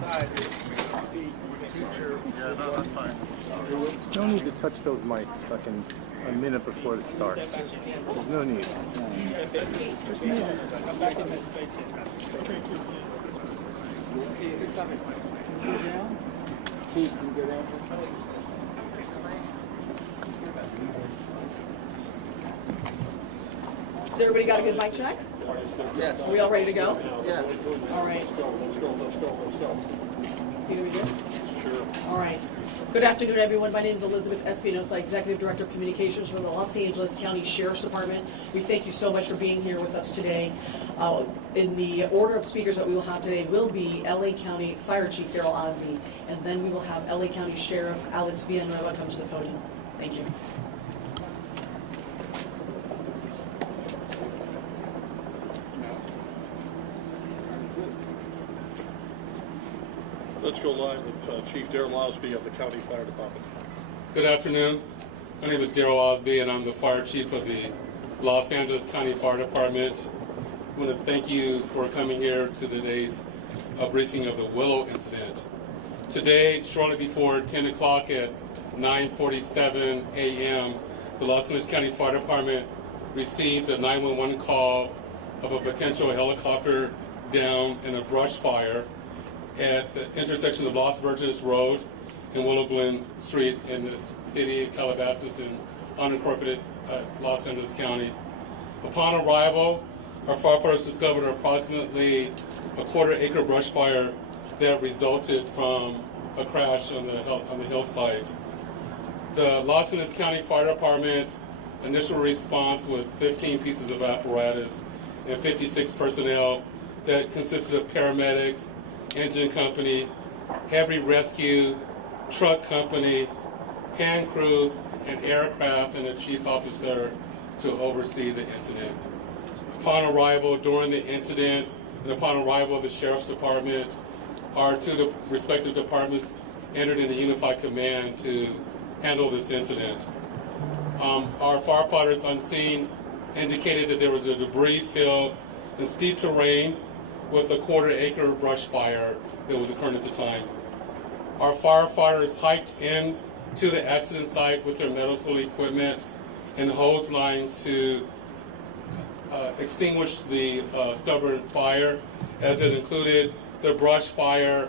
No need to touch those mics fucking a minute before it starts. There's no need. Has everybody got a good mic check? Yes. Are we all ready to go? Yes. All right. You gonna be good? Sure. All right. Good afternoon, everyone. My name is Elizabeth Espinosa, Executive Director of Communications for the Los Angeles County Sheriff's Department. We thank you so much for being here with us today. In the order of speakers that we will have today will be LA County Fire Chief Daryl Osby, and then we will have LA County Sheriff Alex Villanueva come to the podium. Thank you. Let's go live with Chief Daryl Osby of the County Fire Department. Good afternoon. My name is Daryl Osby, and I'm the Fire Chief of the Los Angeles County Fire Department. I want to thank you for coming here to today's briefing of the Willow incident. Today, shortly before 10 o'clock at 9:47 a.m., the Los Angeles County Fire Department received a 911 call of a potential helicopter down in a brush fire at the intersection of Los Virgenes Road and Willow Glen Street in the city of Calabasas in unincorporated Los Angeles County. Upon arrival, our firefighters discovered approximately a quarter-acre brush fire that resulted from a crash on the hillside. The Los Angeles County Fire Department initial response was 15 pieces of apparatus and 56 personnel that consisted of paramedics, engine company, heavy rescue, truck company, hand crews, and aircraft, and a chief officer to oversee the incident. Upon arrival during the incident, and upon arrival of the Sheriff's Department, our two respective departments entered into unified command to handle this incident. Our firefighters on scene indicated that there was a debris field in steep terrain with a quarter-acre brush fire that was occurring at the time. Our firefighters hiked in to the accident site with their medical equipment and hose lines to extinguish the stubborn fire, as it included the brush fire,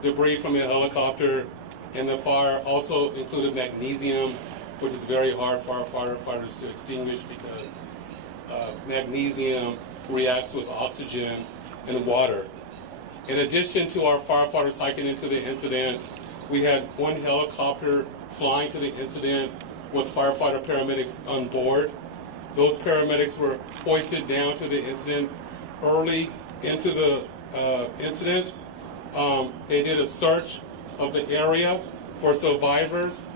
debris from a helicopter, and the fire also included magnesium, which is very hard for our firefighters to extinguish because magnesium reacts with oxygen and water. In addition to our firefighters hiking into the incident, we had one helicopter flying to the incident with firefighter paramedics on board. Those paramedics were hoisted down to the incident early into the incident. They did a search of the area for survivors.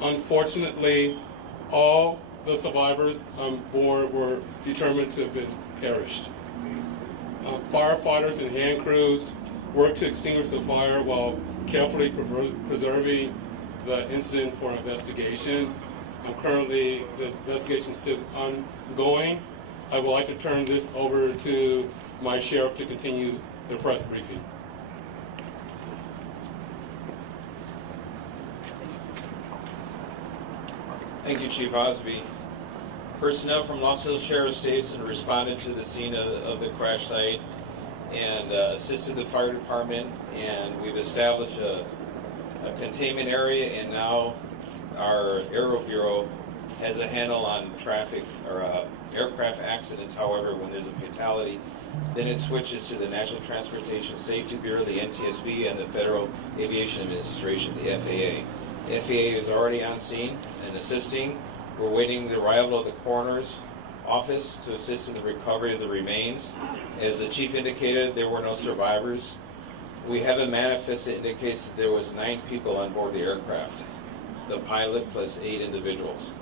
Unfortunately, all the survivors on board were determined to have been perished. Firefighters and hand crews worked to extinguish the fire while carefully preserving the incident for investigation. Currently, this investigation is still ongoing. I would like to turn this over to my sheriff to continue the press briefing. Thank you, Chief Osby. Personnel from Los Angeles Sheriff's Station responded to the scene of the crash site and assisted the fire department, and we've established a containment area, and now our Aero Bureau has a handle on traffic or aircraft accidents. However, when there's a fatality, then it switches to the National Transportation Safety Bureau, the NTSB, and the Federal Aviation Administration, the FAA. The FAA is already on scene and assisting. We're waiting the arrival of the coroner's office to assist in the recovery of the remains. As the chief indicated, there were no survivors. We have a manifest that indicates that there was 9 people on board the aircraft, the pilot plus 8 individuals.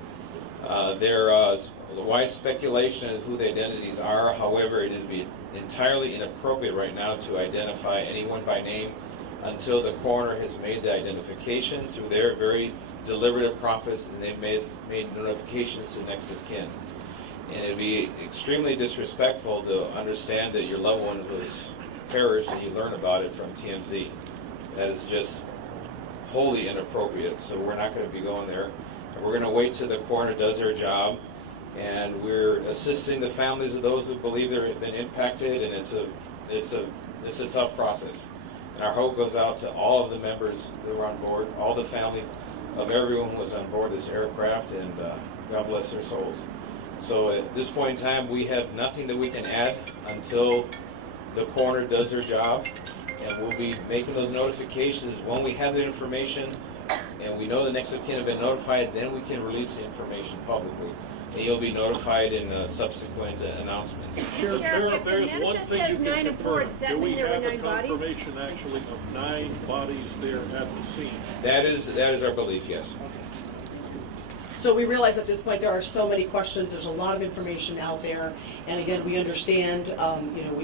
There is wide speculation as to who the identities are. However, it is entirely inappropriate right now to identify anyone by name until the coroner has made the identification through their very deliberative process, and they've made notifications to next of kin. And it'd be extremely disrespectful to understand that your loved one was parish and you learn about it from TMZ. That is just wholly inappropriate, so we're not going to be going there. And we're going to wait till the coroner does their job, and we're assisting the families of those who believe they've been impacted, and it's a tough process. And our hope goes out to all of the members who are on board, all the family of everyone who was on board this aircraft, and God bless their souls. So at this point in time, we have nothing that we can add until the coroner does their job, and we'll be making those notifications when we have the information and we know the next of kin have been notified. Then we can release the information publicly, and you'll be notified in subsequent announcements. Sheriff, there's one thing you can confirm. Does that Do we mean there were have a 9 bodies? confirmation actually of 9 bodies there at the scene? That is our belief, yes. So we realize at this point there are so many questions. There's a lot of information out there, and again, we understand.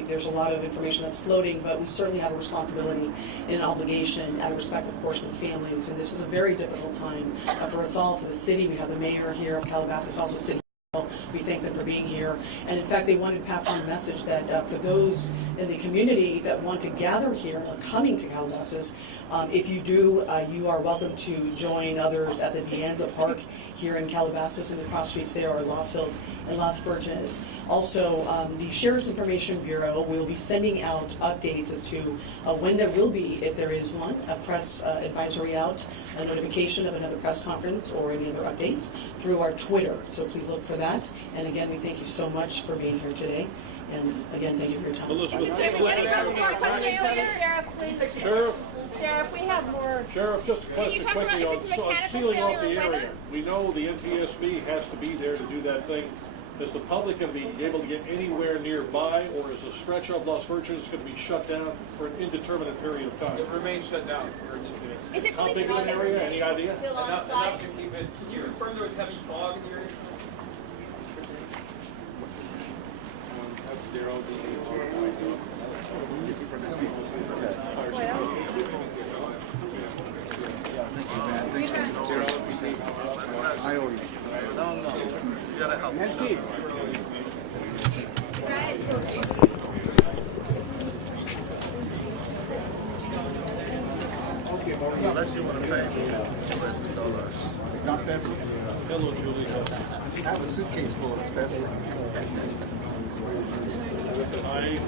There's a lot of information that's floating, but we certainly have a responsibility and an obligation, out of respect, of course, for the families. And this is a very difficult time for us all, for the city. We have the mayor here of Calabasas, also city. We thank them for being here. And in fact, they wanted to pass on a message that for those in the community that want to gather here or coming to Calabasas, if you do, you are welcome to join others at the Deanza Park here in Calabasas, in the cross streets there, or Los Hills and Las Virgenes. Also, the Sheriff's Information Bureau will be sending out updates as to when there will be, if there is one, a press advisory out, a notification of another press conference or any other updates through our Twitter. So please look for that. And again, we thank you so much for being here today. And again, thank you for your time. Elizabeth, Sheriff, please. Sheriff, we have more. Sheriff, just a Can you question talk quickly about on if it's mechanical sealing off the failure or area. weather? We know the NTSB has to be there to do that thing. Is the public going to be able to get anywhere nearby, or is a stretch of Las Virgenes going to be shut down for an indeterminate period of time? It remains shut down. Is it How really big of an area? Any idea? still on Enough site? to keep it. Can you confirm there was heavy fog in the area? That's Daryl. I owe you. No, you gotta help me. Unless you want to pay me US dollars. Not pesos? Hello, Julie. I have a suitcase full of special. I